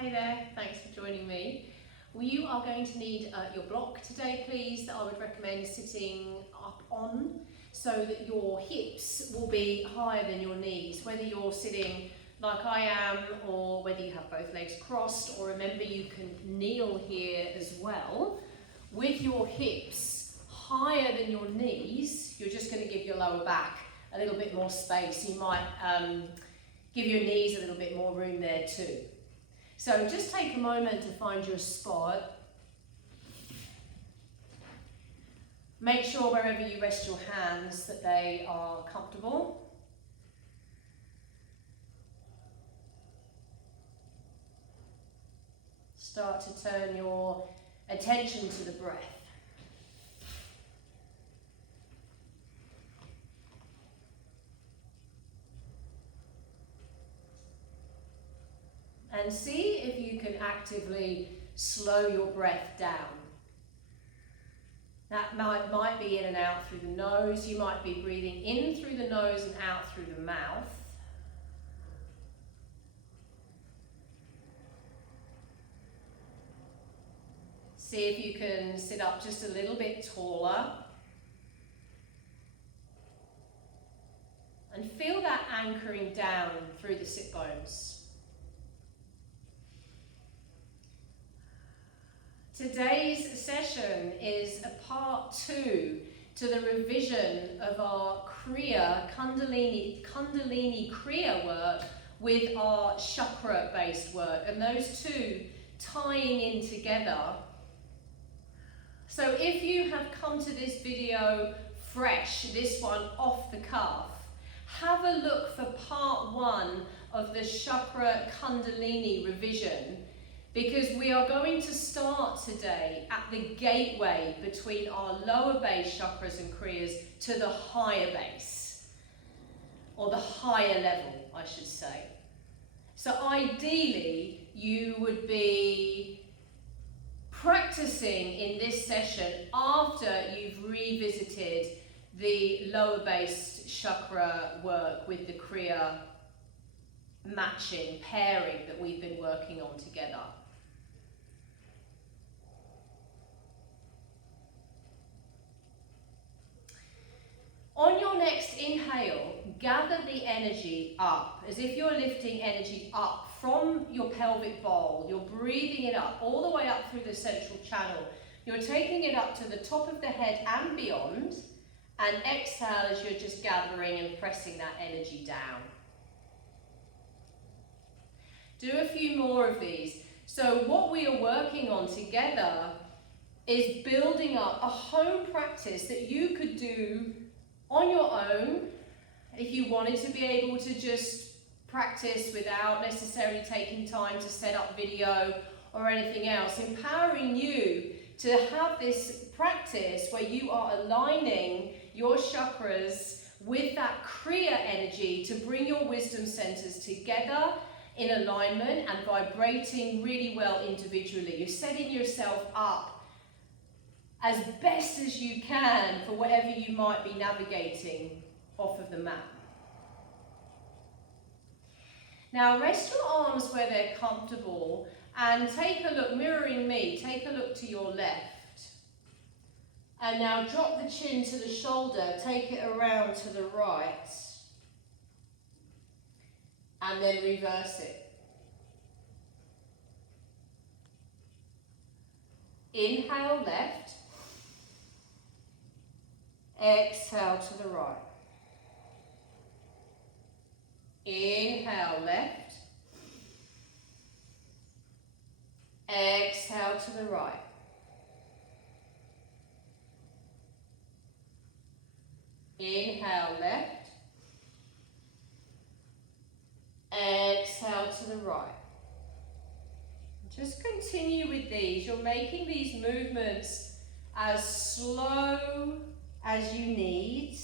Hey there, thanks for joining me. Well, you are going to need your block today, please, that I would recommend sitting up on so that your hips will be higher than your knees, whether you're sitting like I am or whether you have both legs crossed, or remember you can kneel here as well. With your hips higher than your knees, you're just going to give your lower back a little bit more space. You might give your knees a little bit more room there too. So just take a moment to find your spot. Make sure wherever you rest your hands that they are comfortable. Start to turn your attention to the breath. And see if you can actively slow your breath down. That might be in and out through the nose. You might be breathing in through the nose and out through the mouth. See if you can sit up just a little bit taller. And feel that anchoring down through the sit bones. Today's session is a part 2 to the revision of our Kriya, Kundalini Kriya work with our chakra-based work, and those two tying in together. So if you have come to this video fresh, this one off the cuff, have a look for part 1 of the Chakra Kundalini revision, because we are going to start today at the gateway between our lower base chakras and kriyas to the higher base, or the higher level, I should say. So ideally, you would be practicing in this session after you've revisited the lower base chakra work with the kriya matching, pairing that we've been working on together. On your next inhale, gather the energy up, as if you're lifting energy up from your pelvic bowl. You're breathing it up, all the way up through the central channel. You're taking it up to the top of the head and beyond, and exhale as you're just gathering and pressing that energy down. Do a few more of these. So what we are working on together is building up a home practice that you could do on your own, if you wanted to be able to just practice without necessarily taking time to set up video or anything else, empowering you to have this practice where you are aligning your chakras with that Kriya energy to bring your wisdom centers together in alignment and vibrating really well individually. You're setting yourself up as best as you can for whatever you might be navigating off of the map. Now rest your arms where they're comfortable and take a look, mirroring me, take a look to your left. And now drop the chin to the shoulder, take it around to the right. And then reverse it. Inhale left. Exhale to the right. Inhale left. Exhale to the right. Inhale left. Exhale to the right. Just continue with these. You're making these movements as slow as you need.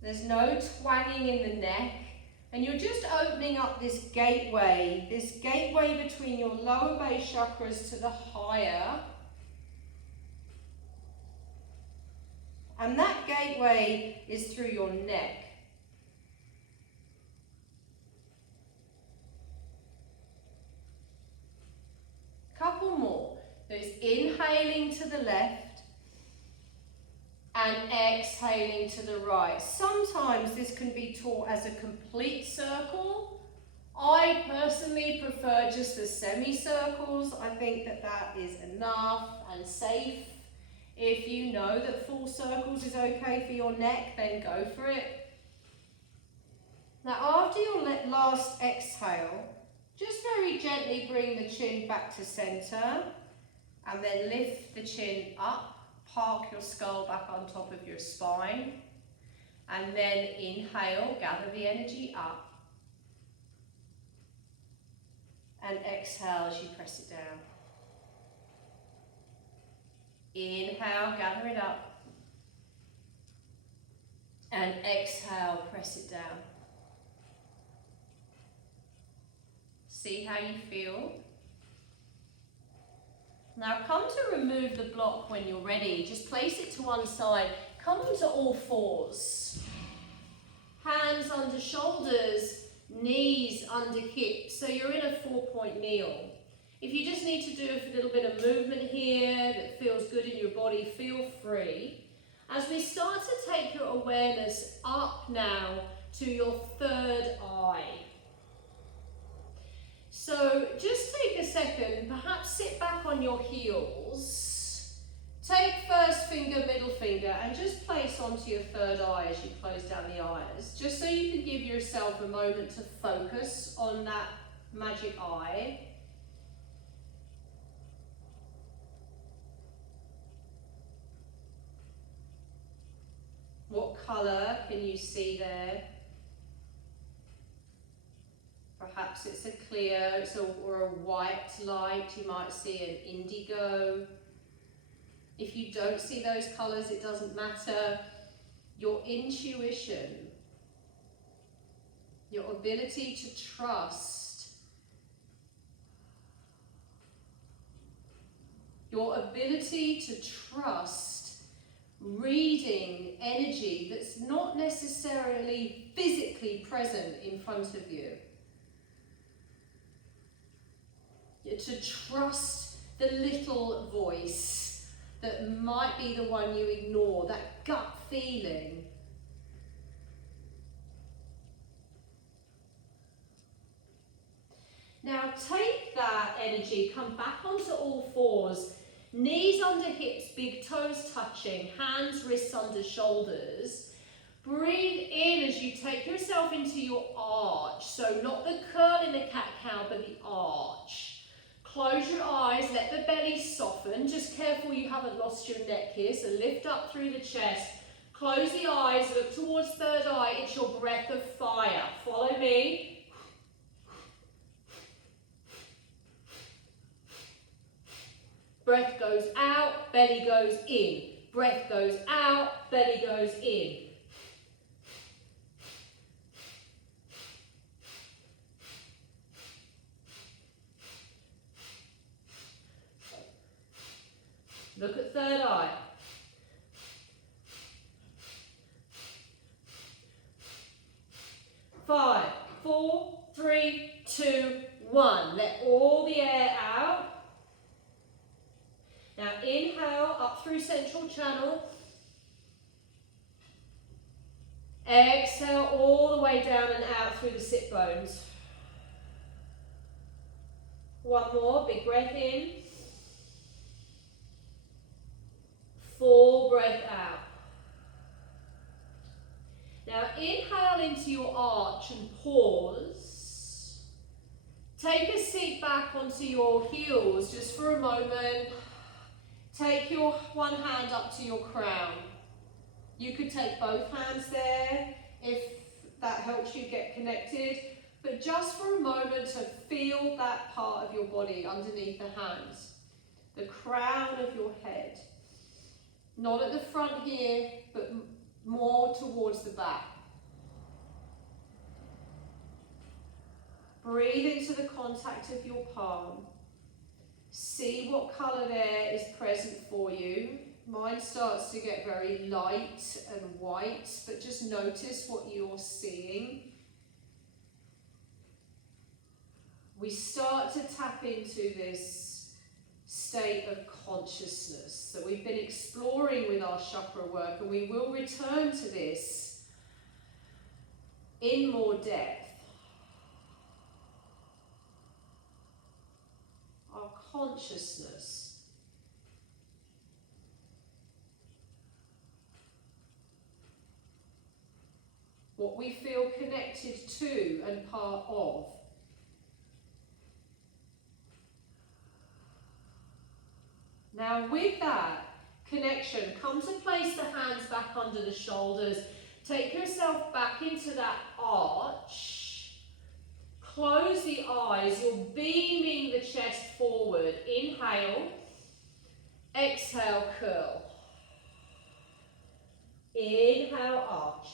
There's no twanging in the neck, and you're just opening up this gateway between your lower base chakras to the higher. And that gateway is through your neck. it's inhaling to the left and exhaling to the right. Sometimes this can be taught as a complete circle. I personally prefer just the semicircles. I think that that is enough and safe. If you know that full circles is okay for your neck, then go for it. Now after your last exhale, just very gently bring the chin back to center and then lift the chin up. Park your skull back on top of your spine. And then inhale, gather the energy up. And exhale as you press it down. Inhale, gather it up. And exhale, press it down. See how you feel? Now come to remove the block when you're ready. Just place it to one side. Come onto all fours. Hands under shoulders, knees under hips. So you're in a 4-point kneel. If you just need to do a little bit of movement here that feels good in your body, feel free. As we start to take your awareness up now to your third eye. So just take a second, perhaps sit back on your heels. Take first finger, middle finger, and just place onto your third eye as you close down the eyes. Just so you can give yourself a moment to focus on that magic eye. What colour can you see there? Perhaps it's a clear or a white light. You might see an indigo. If you don't see those colours, it doesn't matter. Your intuition, your ability to trust, your ability to trust reading energy that's not necessarily physically present in front of you. To trust the little voice that might be the one you ignore, that gut feeling. Now take that energy, come back onto all fours, knees under hips, big toes touching, hands, wrists under shoulders. Breathe in as you take yourself into your arch, so not the curl in the cat-cow, but the arch. Close your eyes, let the belly soften. Just careful you haven't lost your neck here, so lift up through the chest. Close the eyes, look towards third eye. It's your breath of fire. Follow me. Breath goes out, belly goes in. Breath goes out, belly goes in. Look at third eye. Five, 4, 3, 2, 1. Let all the air out. Now inhale up through central channel. Exhale all the way down and out through the sit bones. One more, big breath in. Full breath out. Now inhale into your arch and pause. Take a seat back onto your heels just for a moment. Take your one hand up to your crown. You could take both hands there if that helps you get connected. But just for a moment to feel that part of your body underneath the hands. The crown of your head. Not at the front here, but more towards the back. Breathe into the contact of your palm. See what colour there is present for you. Mine starts to get very light and white, but just notice what you're seeing. We start to tap into this state of consciousness that we've been exploring with our chakra work, and we will return to this in more depth. Our consciousness. What we feel connected to and part of. Now with that connection, come to place the hands back under the shoulders. Take yourself back into that arch. Close the eyes. You're beaming the chest forward. Inhale. Exhale, curl. Inhale, arch.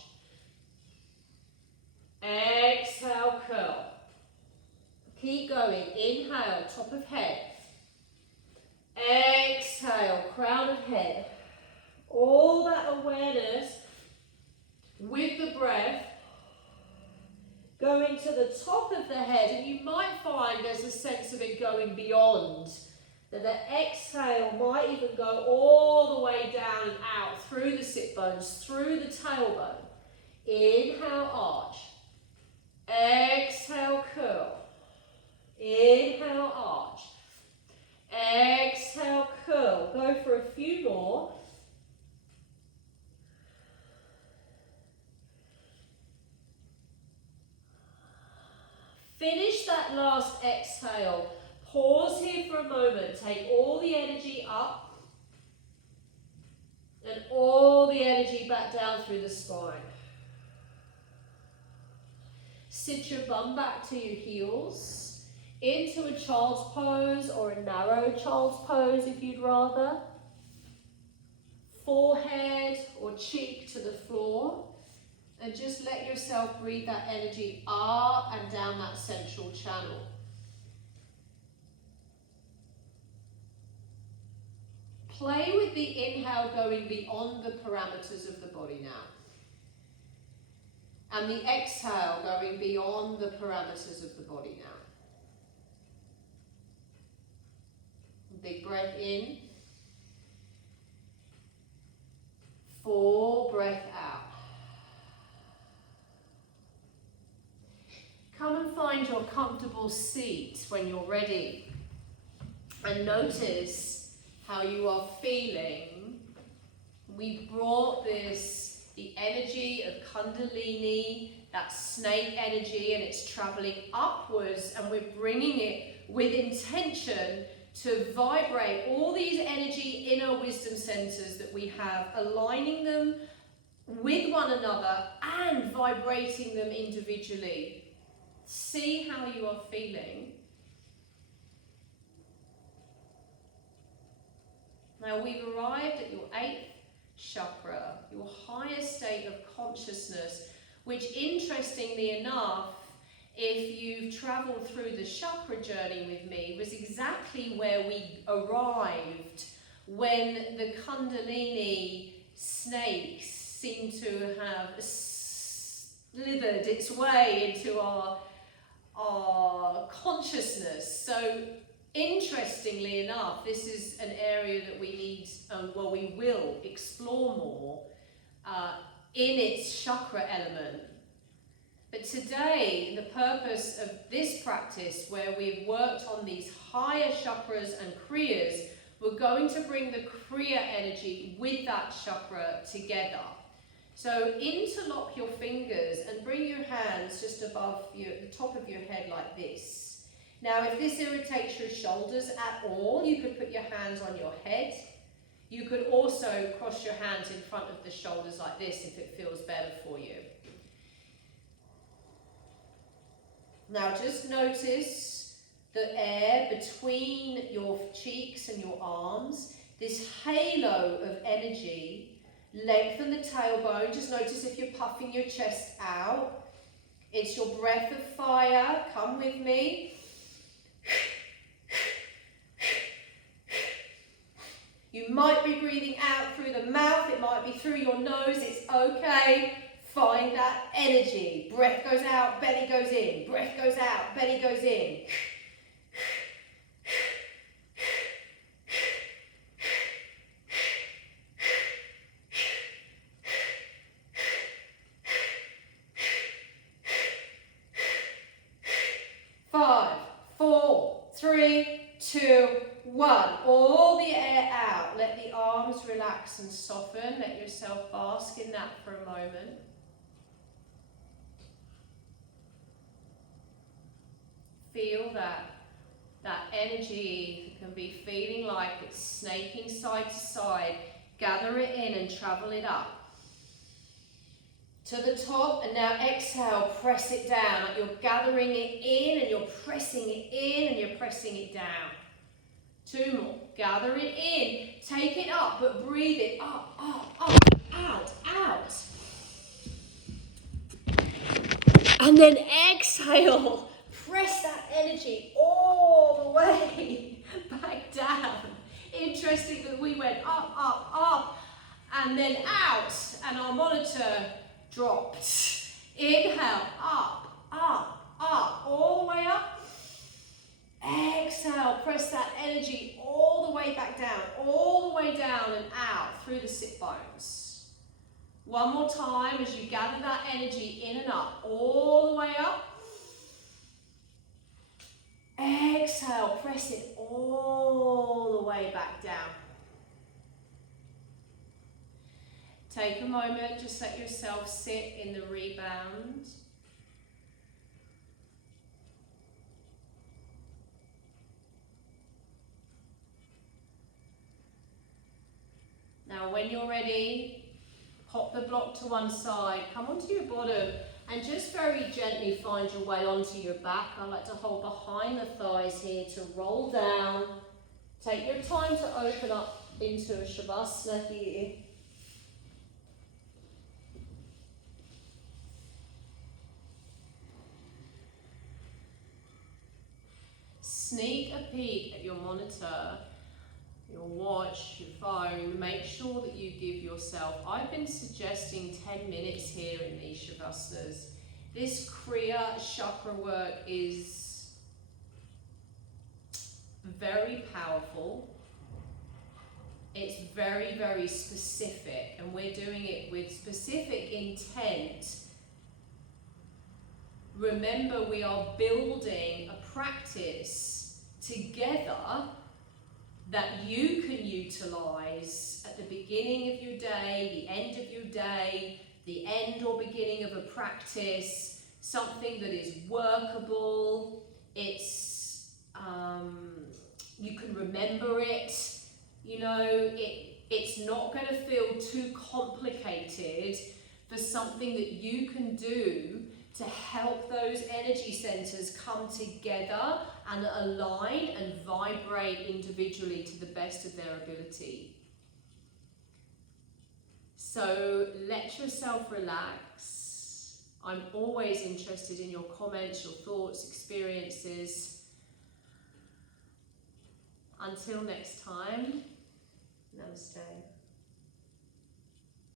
Exhale, curl. Keep going. Inhale, top of head. Exhale, crown of head. All that awareness with the breath going to the top of the head, and you might find there's a sense of it going beyond. That the exhale might even go all the way down and out through the sit bones, through the tailbone. Inhale, arch. Exhale, curl. Inhale, arch. Exhale, curl. Go for a few more. Finish that last exhale. Pause here for a moment. Take all the energy up and all the energy back down through the spine. Sit your bum back to your heels into a child's pose or a narrow child's pose if you'd rather. Forehead or cheek to the floor. And just let yourself breathe that energy up and down that central channel. Play with the inhale going beyond the parameters of the body now. And the exhale going beyond the parameters of the body now. Big breath in. Full breath out. Come and find your comfortable seat when you're ready. And notice how you are feeling. We brought this, the energy of Kundalini, that snake energy, and it's traveling upwards, and we're bringing it with intention to vibrate all these energy inner wisdom centers that we have, aligning them with one another and vibrating them individually. See how you are feeling. Now we've arrived at your 8th chakra, your highest state of consciousness, which interestingly enough, if you've traveled through the chakra journey with me, was exactly where we arrived when the Kundalini snake seemed to have slithered its way into our consciousness. So interestingly enough, this is an area that we need, we will explore more in its chakra element. But today, the purpose of this practice, where we've worked on these higher chakras and kriyas, we're going to bring the kriya energy with that chakra together. So interlock your fingers and bring your hands just above the top of your head like this. Now, if this irritates your shoulders at all, you could put your hands on your head. You could also cross your hands in front of the shoulders like this if it feels better for you. Now just notice the air between your cheeks and your arms, this halo of energy. Lengthen the tailbone. Just notice if you're puffing your chest out. It's your breath of fire. Come with me. You might be breathing out through the mouth. It might be through your nose. It's okay. Find that energy. Breath goes out, belly goes in. Breath goes out, belly goes in. 5, 4, 3, 2, 1. All the air out. Let the arms relax and soften. Let yourself bask in that for a moment. Feel that energy. You can be feeling like it's snaking side to side. Gather it in and travel it up to the top, and now exhale, press it down, like you're gathering it in and you're pressing it in and you're pressing it down. 2 more, gather it in, take it up, but breathe it up, out. And then exhale, press that energy all the way back down. Interesting that we went up, and then out, and our monitor dropped. Inhale, up, all the way up. Exhale, press that energy all the way back down, all the way down and out through the sit bones. One more time as you gather that energy in and up, all the way up. Exhale, press it all the way back down. Take a moment, just let yourself sit in the rebound. Now when you're ready, pop the block to one side, come onto your bottom and just very gently find your way onto your back. I like to hold behind the thighs here to roll down. Take your time to open up into a Shavasana here. Sneak a peek at your monitor, your watch, your phone. Make sure that you give yourself, I've been suggesting 10 minutes here in these Shavasanas. This Kriya chakra work is very powerful. It's very, very specific, and we're doing it with specific intent. Remember, we are building a practice together that you can utilize at the beginning of your day, the end of your day, the end or beginning of a practice, something that is workable, it's you can remember it, you know, it's not going to feel too complicated for something that you can do to help those energy centers come together and align and vibrate individually to the best of their ability. So let yourself relax. I'm always interested in your comments, your thoughts, experiences. Until next time, namaste.